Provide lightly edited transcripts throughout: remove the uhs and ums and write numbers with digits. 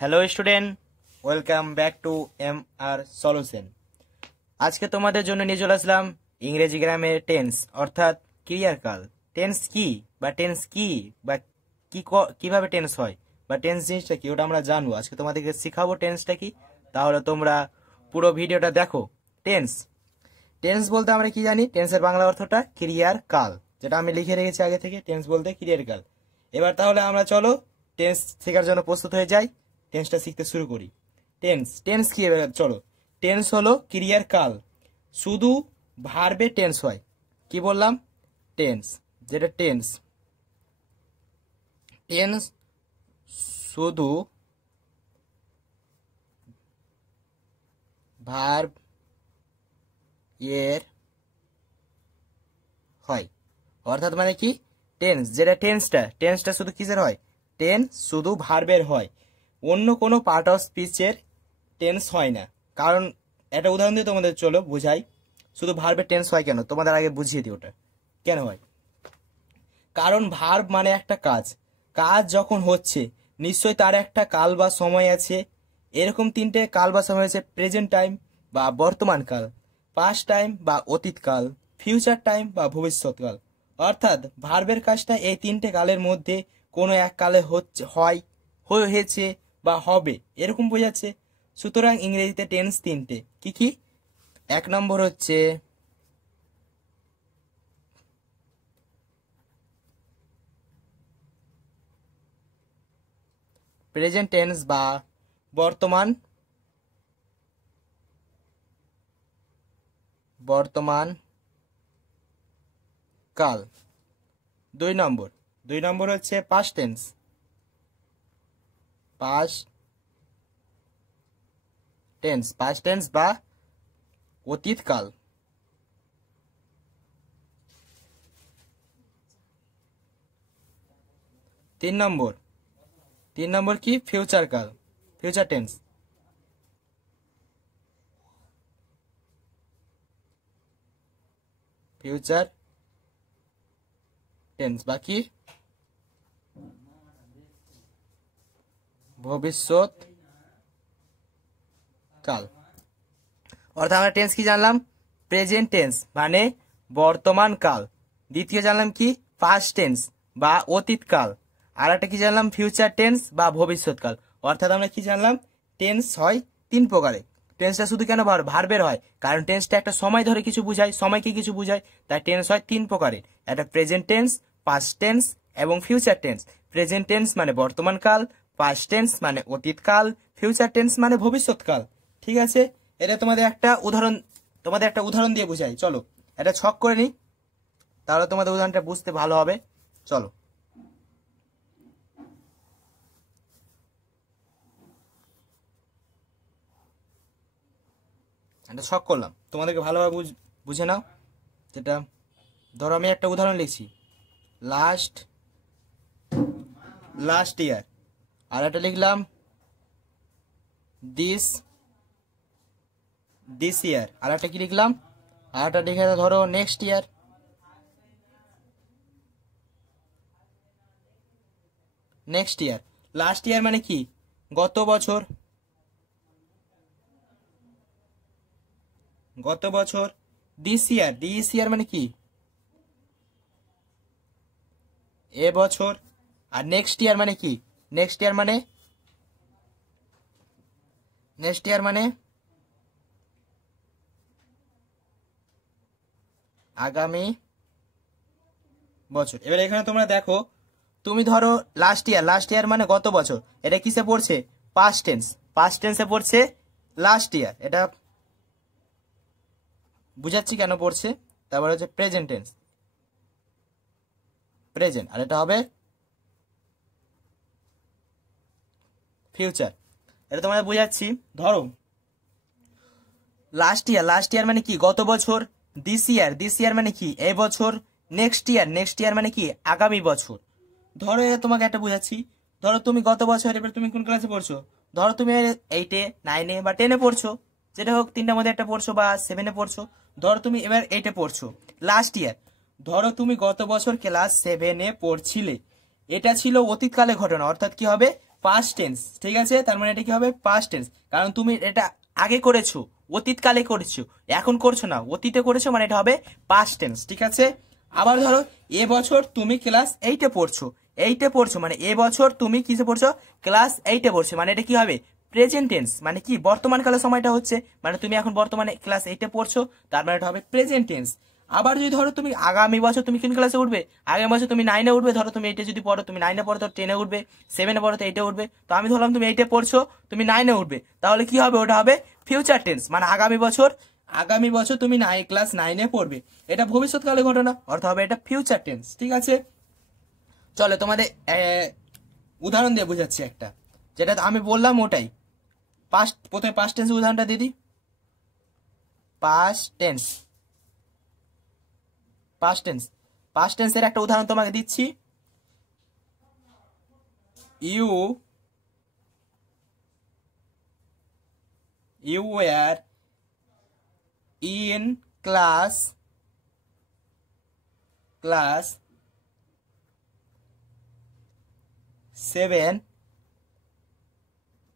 Hello student, welcome back to MR solution. আজকে তোমাদের জন্য নিয়ে চলে আসলাম ইংরেজি গ্রামের টেন্স অর্থাৎ ক্রিয়াকাল। টেন্স কি বা কিভাবে টেন্স হয় বা টেন্স জিনিসটা কি ওটা আমরা জানবো। আজকে তোমাদেরকে শিখাবো টেন্সটা কি। তাহলে তোমরা পুরো ভিডিওটা দেখো। টেন্স টেন্স বলতে আমরা কি জানি? টেন্সের বাংলা অর্থটা ক্রিয়ার কাল, যেটা আমি লিখে রেখেছি আগে থেকে। টেন্স বলতে ক্রিয়ার কাল। এবার তাহলে আমরা চলো টেন্স শেখার জন্য প্রস্তুত হয়ে যাই, টেন্সটা শিখতে শুরু করি। টেন্স টেন্স কি? এবার চলো, টেন্স হলো ক্রিয়ার কাল, শুধু ভার্বে টেন্স হয়। কি বললাম? টেন্স, যেটা টেন্স টেন্স শুধু ভার্ব এর হয়। অর্থাৎ মানে কি? টেন্স যেটা টেন্সটা শুধু কিসের হয়? টেন্স শুধু ভার্বের হয়, অন্য কোনো পার্ট অফ স্পিচের টেন্স হয় না। কারণ একটা উদাহরণ দিয়ে তোমাদের চলো বুঝাই, শুধু ভার্বের টেন্স হয় কেন, তোমাদের আগে বুঝিয়ে দিই ওটা কেন হয়। কারণ ভার্ব মানে একটা কাজ, কাজ যখন হচ্ছে নিশ্চয়ই তার একটা কাল বা সময় আছে। এরকম তিনটে কাল বা সময় আছে: প্রেজেন্ট টাইম বা বর্তমান কাল, পাস্ট টাইম বা অতীতকাল, ফিউচার টাইম বা ভবিষ্যৎকাল। অর্থাৎ ভার্বের কাজটা এই তিনটে কালের মধ্যে কোনো এক কালে হয়েছে বা হবে, এরকম বোঝাচ্ছে। সুতরাং ইংরেজিতে টেন্স তিনটে। কি কি? এক নম্বর হচ্ছে প্রেজেন্ট টেন্স বা বর্তমান কাল। দুই নম্বর হচ্ছে পাস্ট টেন্স বা অতীতকাল। তিন নম্বর কি? Future tense. ফিউচার টেন্স বা কি? ভবিষ্যৎ কাল। অর্থাৎ আমরা টেন্স কি জানলাম? প্রেজেন্ট টেন্স মানে বর্তমান কাল। দ্বিতীয় জানলাম কি? পাস্ট টেন্স বা অতীতকাল। আর একটা কি জানলাম? ফিউচার টেন্স বা ভবিষ্যৎকাল। অর্থাৎ আমরা কি জানলাম? টেন্স হয় তিন প্রকারে। টেন্সটা শুধু কেন ভার্বের হয়? কারণ টেন্সটা একটা সময় ধরে কিছু বুঝায়, সময়কে কিছু বুঝায়। তাই টেন্স হয় তিন প্রকারের: একটা প্রেজেন্ট টেন্স, পাস্ট টেন্স এবং ফিউচার টেন্স। প্রেজেন্ট টেন্স মানে বর্তমান কাল, পাস্ট টেন্স মানে অতীতকাল, ফিউচার টেন্স মানে ভবিষ্যৎকাল। ঠিক আছে, এটা তোমাদের একটা উদাহরণ দিয়ে বুঝাই। চলো এটা ছক করে নিই, তাহলে তোমাদের উদাহরণটা বুঝতে ভালো হবে। চলো একটা ছক করলাম, তোমাদেরকে ভালোভাবে বুঝে নাও। যেটা ধরো আমি একটা উদাহরণ লিখছি, লাস্ট ইয়ার। আর একটা লিখলাম দিস ইয়ার। আর একটা কি লিখলাম? আর একটা লিখে ধরো নেক্সট ইয়ার। লাস্ট ইয়ার মানে কি? গত বছর। দিস ইয়ার মানে কি? এ বছর। আর নেক্সট ইয়ার মানে কি? নেক্সট ইয়ার মানে আগামী বছর। এবার এখানে তোমরা দেখো, তুমি ধরো লাস্ট ইয়ার মানে গত বছর, এটা কিসে পড়ছে? পাস্ট টেন্সে পড়ছে লাস্ট ইয়ার। এটা বুঝাচ্ছি কেন পড়ছে। তারপর হচ্ছে প্রেজেন্ট টেন্স, আর এটা হবে ফিউচার। এটা তোমাদের বুঝাচ্ছি। ধরো লাস্ট ইয়ার মানে কি? গত বছর। দিস ইয়ার মানে কি? এই বছর। নেক্সট ইয়ার মানে কি? আগামী বছর। ধরো তোমাকে একটা বুঝাচ্ছি, ধরো তুমি গত বছর, এবার তুমি কোন ক্লাসে পড়ছো? ধরো তুমি 8-এ, 9-এ বা 10-এ পড়ছো, যেটা হোক তিনটার মধ্যে একটা পড়ছো, বা 7-এ পড়ছো। ধরো তুমি এবার 8-এ পড়ছো। লাস্ট ইয়ার, ধরো তুমি গত বছর ক্লাস 7-এ পড়ছিলে, এটা ছিল অতীতকালে ঘটনা। অর্থাৎ কি হবে? পাস্ট টেন্স, ঠিক আছে। তার মানে এটা কি হবে পাস্ট টেন্স, কারণ তুমি এটা আগে করেছো, অতীতকালে করেছো, এখন করছো না, অতীতে করেছো, মানে এটা হবে পাস্ট টেন্স, ঠিক আছে। আবার ধরো এবছর তুমি ক্লাস 8-এ পড়ছো, 8-এ পড়ছো মানে এবছর তুমি কিসে পড়ছো, ক্লাস 8-এ পড়ছো, মানে এটা কি হবে প্রেজেন্ট টেন্স, মানে কি বর্তমান কালের সময়টা হচ্ছে, মানে তুমি এখন বর্তমানে ক্লাস 8-এ পড়ছো, তার মানে এটা হবে প্রেজেন্ট টেন্স। আবার যদি ধরো তুমি আগামী বছর তুমি কোন ক্লাসে উঠবে, আগামী বছর তুমি 9-এ উঠবে, ধরো তুমি 8-এ যদি পড়ো, তুমি 9-এ পড়ো তো 10-এ উঠবে, 7-এ পড়ো তো 8-এ উঠবে, তো আমি ধরলাম তুমি 8-এ পড়ছো, তুমি 9-এ উঠবে, তাহলে কি হবে, ওটা হবে ফিউচার টেন্স, মানে আগামী বছর তুমি ক্লাস 9-এ পড়বে, এটা ভবিষ্যৎকালে ঘটনা, অর্থাৎ হবে এটা ফিউচার টেন্স, ঠিক আছে। চলো তোমাদের উদাহরণ দিয়ে বোঝাচ্ছি একটা, যেটা আমি বললাম ওটাই। প্রথমে পাস্ট টেন্স উদাহরণটা দিদি, পাস্ট টেন্স, পাস্ট টেন্সের একটা উদাহরণ তোমাকে দিচ্ছি। You were in class 7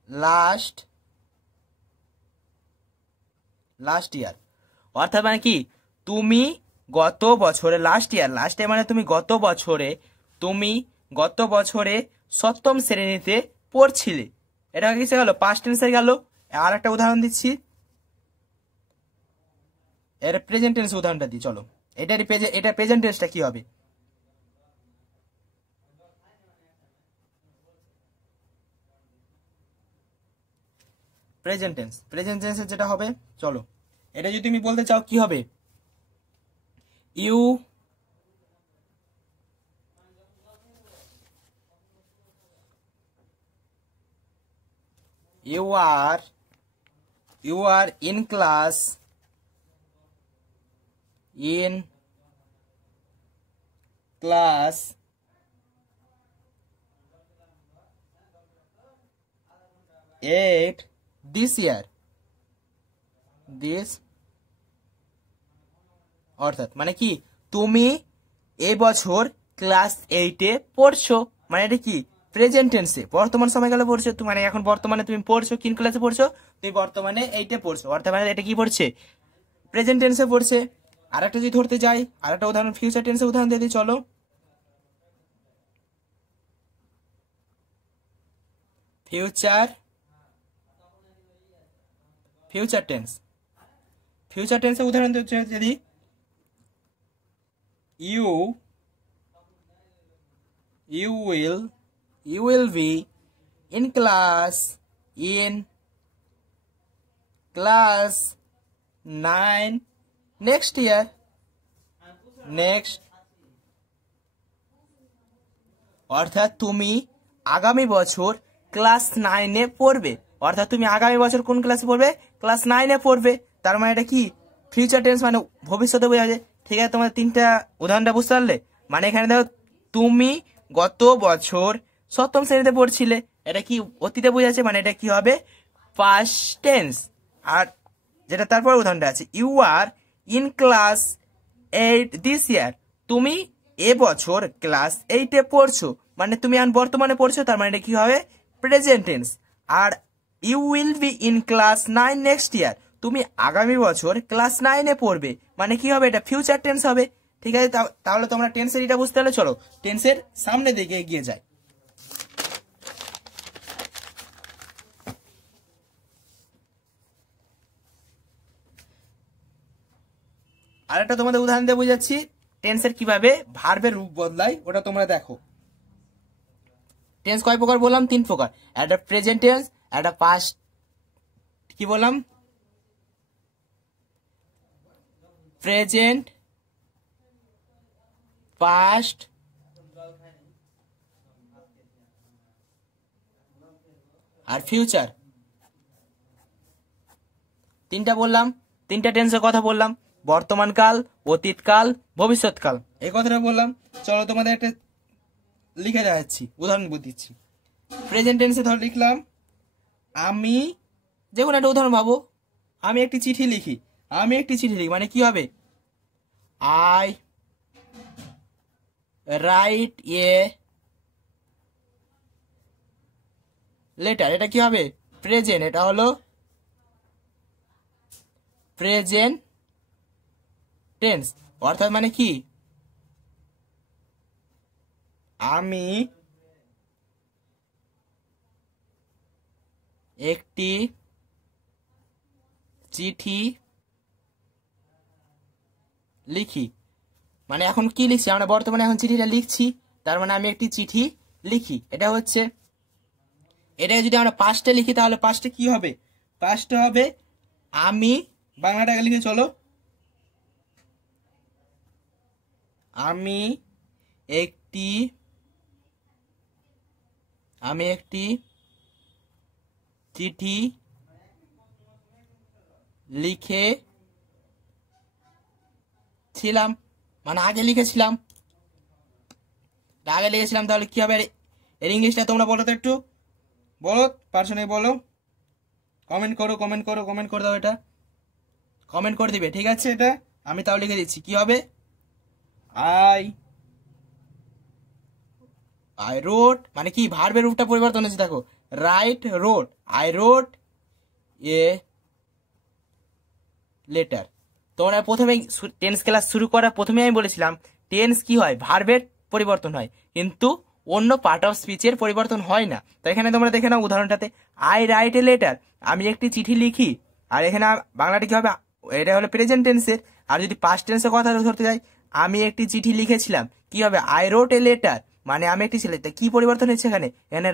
last year, অর্থাৎ মানে কি তুমি গত বছরে, লাস্ট ইয়ার মানে তুমি গত বছরে 7ম শ্রেণীতে পড়ছিলে, এটা কিসে গেল পাস্ট টেন্সে গেল। আর একটা উদাহরণ দিচ্ছি, এর প্রেজেন্ট টেন্স উদাহরণটা দিই, চলো এটা প্রেজেন্ট টেন্সটা কি হবে, প্রেজেন্ট টেন্সের যেটা হবে, চলো এটা যদি তুমি বলতে চাও কি হবে, you are in class 8 this year, অর্থাৎ মানে কি তুমি এবছর ক্লাস 8-এ পড়ছো, মানে এটা কি প্রেজেন্ট টেন্সে, বর্তমান সময়কালে পড়ছো, মানে এখন বর্তমানে তুমি পড়ছো, কোন ক্লাসে পড়ছো, তুমি বর্তমানে 8-এ পড়ছো, অর্থাৎ মানে এটা কি পড়ছে প্রেজেন্ট টেন্সে পড়ছে। আর একটা যদি ধরতে যাই, আর একটা উদাহরণ ফিউচার টেন্সে উদাহরণ দিয়ে দিই, চলো ফিউচার টেন্সে উদাহরণ দিচ্ছে যদি you will be in class 9 next year, অর্থাৎ তুমি আগামী বছর ক্লাস 9-এ পড়বে, অর্থাৎ তুমি আগামী বছর কোন ক্লাসে পড়বে, ক্লাস 9-এ পড়বে, তার মানে এটা কি ফিউচার টেন্স, মানে ভবিষ্যতে বোঝা যায়, ঠিক আছে। তোমার 3টা উদাহরণটা বুঝতে পারলে, মানে এখানে দেখো তুমি গত বছর 7ম শ্রেণীতে পড়ছিলে, এটা কি অতীতে বোঝাচ্ছে, মানে এটা কি হবে পাস্ট টেন্স। আর যেটা তারপর উদাহরণটা আছে, you are in class 8 this year, তুমি এবছর ক্লাস 8-এ পড়ছো, মানে তুমি এখন বর্তমানে পড়ছো, তার মানে এটা কি হবে প্রেজেন্ট টেন্স। আর you will be in class 9 next year, তুমি আগামী বছর ক্লাস 9-এ পড়বে, মানে কি হবে এটা ফিউচার টেন্স হবে, ঠিক আছে। তাহলে তোমরা টেন্সের এটা বুঝতে পারলে, চলো টেন্সের সামনে দিকে এগিয়ে যায়। আরেকটা তোমাদের উদাহরণ দিয়ে বুঝাচ্ছি টেন্সের কিভাবে ভার্বের রূপ বদলায়, ওটা তোমরা দেখো। টেন্স কয় প্রকার বললাম, 3 প্রকার, একটা প্রেজেন্ট টেন্স, একটা পাস্ট, কি বললাম প্রেজেন্ট, পাস্ট, আর ফিউচার, 3টা বললাম, 3টা টেন্সের কথা বললাম, বর্তমানকাল, অতীতকাল, ভবিষ্যৎকাল, এই কথাটা বললাম। চলো তোমাদের একটা লিখে দেখাচ্ছি, উদাহরণ দিচ্ছি। প্রেজেন্ট টেন্সে ধর লিখলাম, আমি, যে কোনো একটা উদাহরণ ভাবো, আমি একটি চিঠি লিখি, মানে কি হবে আই রাইট এ লেটার, এটা কি হবে প্রেজেন্ট, এটা হলো প্রেজেন্ট টেন্স। অর্থাৎ মানে কি, আমি একটি চিঠি লিখি, মানে এখন কি লিখছি আমরা বর্তমানে, এখন চিঠিটা লিখছি, তার মানে আমি একটি চিঠি লিখি। এটা হচ্ছে, এটা যদি আমরা পাস্টে লিখি তাহলে পাস্টে কি হবে, পাস্টে হবে আমি, বাংলাটাকে লিখে চলো, আমি একটি চিঠি লিখেছিলাম, মানে আগে লিখেছিলাম, তাহলে কি হবে এর ইংলিশটা তোমরা বলো তো, একটু বলো, পার্সোনালি বলো, কমেন্ট করে দাও, এটা কমেন্ট করে দিবে, ঠিক আছে। এটা আমি তাও লিখে দিচ্ছি, কি হবে, আই রোড, মানে কি ভার্বের রূপটা পরিবর্তন হয়েছে, দেখো right road, I road a letter. তোমরা প্রথমেই টেন্স ক্লাস শুরু করার প্রথমে আমি বলেছিলাম টেন্স কি হয়, ভার্বের পরিবর্তন হয়, কিন্তু অন্য পার্ট অফ স্পিচের পরিবর্তন হয় না। তো এখানে তোমরা দেখে নাও উদাহরণটাতে, আই রাইট এ লেটার, আমি একটি চিঠি লিখি, আর এখানে বাংলাটা কি হবে, এটা হলো প্রেজেন্ট টেন্সের। আর যদি পাস্ট টেন্সের কথা ধরতে যাই, আমি একটি চিঠি লিখেছিলাম, কি হবে, আই রোট এ লেটার, মানে আমি একটি ছেলে, কি পরিবর্তন হয়েছে এখানে, এখানে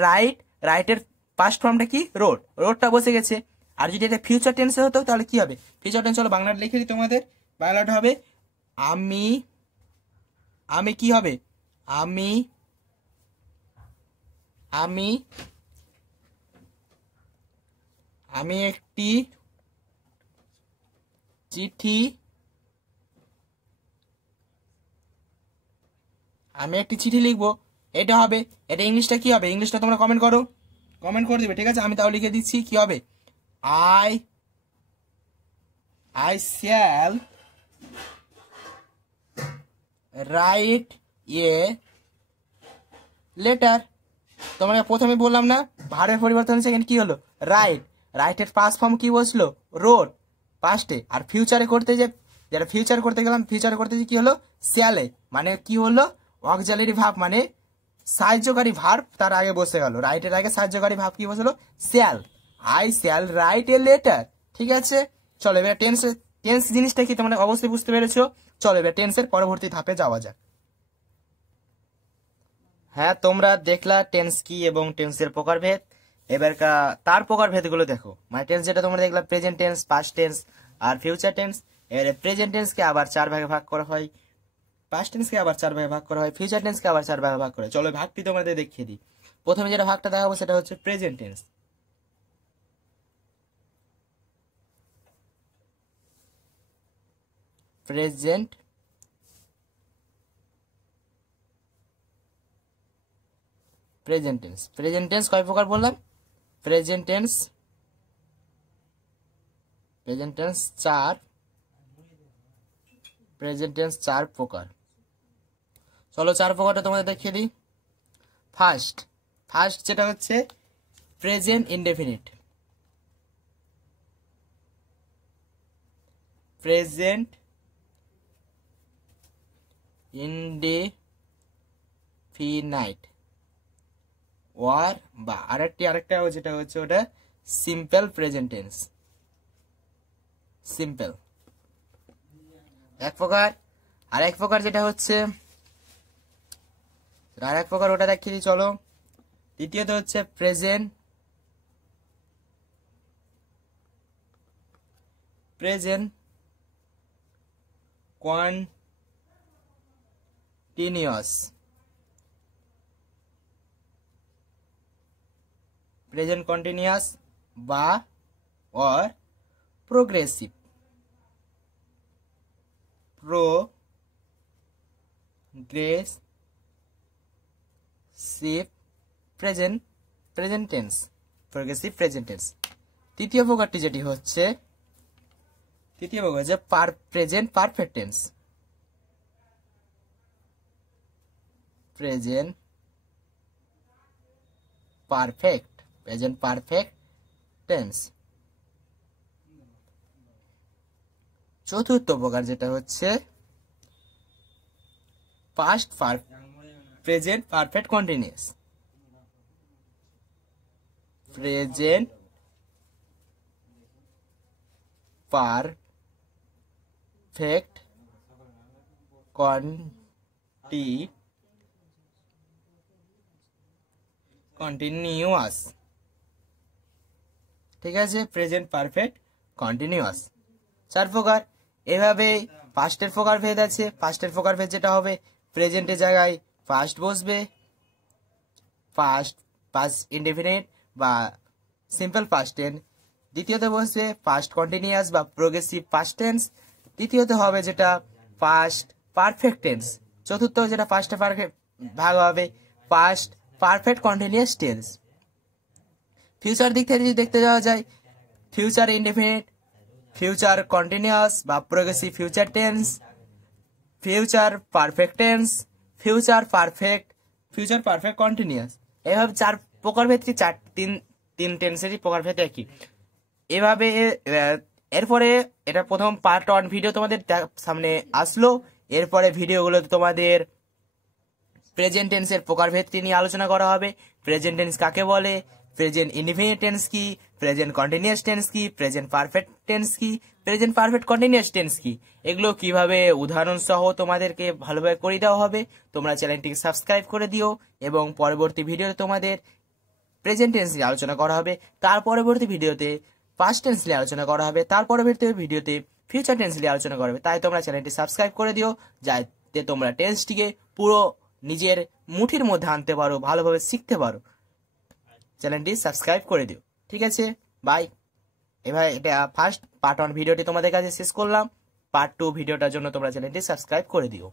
রাইটের পাস্ট ফর্মটা কি, রোডটা বসে গেছে। আর যদি এটা ফিউচার টেন্সে হতো তাহলে কি হবে, ফিউচার টেন্স হলো, বাংলাটা লিখে দিই তোমাদের, বাংলাটা হবে আমি কি হবে, আমি আমি আমি একটি চিঠি লিখবো, এটা হবে। এটা ইংলিশটা কি হবে, ইংলিশটা তোমরা কমেন্ট করে দিবে, ঠিক আছে। আমি তাও লিখে দিচ্ছি, কি হবে, I shall write a letter। তোমরা প্রথমে বললাম না ভার্বের পরিবর্তন হচ্ছে, এখানে কি হলো, রাইটের পাস্ট ফর্ম কি বসলো, রোড পাস্টে, আর ফিউচারে করতে যে, যেটা ফিউচার করতে গেলাম, ফিউচার করতে যে কি হলো, শ্যালে, মানে কি হলো, অক্সিলারি ভার্ব, মানে সাহায্যকারী ভার্ব তার আগে বসে গেল, রাইটের আগে সাহায্যকারী ভার্ব কি বসলো, shall, I shall write a letter, ঠিক আছে। চলো এবার টেন্স জিনিসটা কি তোমরা অবশ্যই বুঝতে পেরেছো। চলো এবার টেন্সের পরবর্তী ধাপে যাওয়া যাক। হ্যাঁ, তোমরা দেখলা টেন্স কি এবং টেন্সের প্রকারভেদ। এবার তার প্রকারভেদগুলো দেখো, মানে টেন্স যেটা তোমরা দেখলা, প্রেজেন্ট টেন্স, পাস্ট টেন্স আর ফিউচার টেন্স। এর প্রেজেন্ট টেন্সকে আবার 4 ভাগে ভাগ করা হয়, পাস্ট টেন্সকে আবার 4 ভাগে ভাগ করা হয়, ফিউচার টেন্সকে আবার 4 ভাগে ভাগ করা হয়। চলো ভাগটি তোমাদের দেখিয়ে দিই। প্রথমে যেটা ভাগটা দেখাবো সেটা হচ্ছে প্রেজেন্ট টেন্স। প্রেজেন্ট টেন্স কয় প্রকার বললাম, প্রেজেন্ট টেন্স 4, প্রেজেন্ট টেন্স 4 প্রকার। চলো 4 প্রকারটা তোমাদের দেখিয়ে দিই। ফার্স্ট যেটা হচ্ছে present indefinite, present indefinite, or বা আরেকটা যেটা হচ্ছে ওটা সিম্পল প্রেজেন্ট টেন্স, সিম্পল এক প্রকার। আর এক প্রকার যেটা হচ্ছে, আর এক প্রকার ওটা দেখিয়ে দিই চলো। দ্বিতীয়ত হচ্ছে প্রেজেন্ট কন্টিনিউয়াস, প্রেজেন্ট কন্টিনিউয়াস বা or progressive, present tense, progressive present tense. তৃতীয় প্রকারটি যেটি হচ্ছে, present perfect tense, present perfect present perfect tense. চতুর্থ প্রকার যেটা হচ্ছে past present perfect continuous. Present perfect continuous, ঠিক আছে, প্রেজেন্ট পারফেক্ট কন্টিনিউয়াস। 4 প্রকার। এভাবে পাস্টের প্রকার ভেদ আছে। পাস্টের প্রকার ভেদ যেটা হবে, প্রেজেন্টের জায়গায় পাস্ট বসবে, পাস্ট ইনডেফিনিট বা সিম্পল পাস্ট টেন্স। দ্বিতীয়তে বসবে পাস্ট কন্টিনিউয়াস বা প্রোগ্রেসিভ পাস্ট টেন্স। তৃতীয়তে হবে যেটা পাস্ট পারফেক্ট টেন্স। চতুর্থ যেটা পাস্টে ভাগ হবে past perfect continuous tense. Future দিক থেকে যদি দেখতে যাওয়া যায়, ফিউচার ইনডেফিনিট, ফিউচার কন্টিনিউয়াস বা progressive future tense, future perfect tense, future perfect continuous. এভাবে 4 প্রকার ভেদটি তিন টেন্সেরই প্রকার ভেদ একই। এভাবে এরপরে এটা প্রথম পার্ট 1 ভিডিও তোমাদের সামনে আসলো। এরপরে ভিডিওগুলোতে তোমাদের প্রেজেন্ট টেন্সের প্রকারভেদটি নিয়ে আলোচনা করা হবে। প্রেজেন্ট টেন্স কাকে বলে, প্রেজেন্ট ইনডিফিনিট টেন্স কি, প্রেজেন্ট কন্টিনিউয়াস টেন্স কি, প্রেজেন্ট পারফেক্ট টেন্স কি, প্রেজেন্ট পারফেক্ট কন্টিনিউয়াস টেন্স কি, এগুলো কিভাবে উদাহরণ সহ তোমাদেরকে ভালোভাবে করে দেওয়া হবে। তোমরা চ্যানেলটিকে সাবস্ক্রাইব করে দিও এবং পরবর্তী ভিডিওতে তোমাদের প্রেজেন্ট টেন্স নিয়ে আলোচনা করা হবে। তার পরবর্তী ভিডিওতে পাস্ট টেন্স নিয়ে আলোচনা করা হবে। তার পরবর্তী ভিডিওতে ফিউচার টেন্স নিয়ে আলোচনা করা হবে। তাই তোমরা চ্যানেলটি সাবস্ক্রাইব করে দিও, যাতে তোমরা টেন্সটিকে পুরো নিজের মুঠির মধ্যে আনতে পারো, ভালোভাবে শিখতে পারো। চ্যানেলটি সাবস্ক্রাইব করে দিও, ঠিক আছে, বাই। এবার এটা ফার্স্ট পার্ট 1 ভিডিওটি তোমাদের কাছে শেষ করলাম। পার্ট 2 ভিডিওটার জন্য তোমরা চ্যানেলটি সাবস্ক্রাইব করে দিও।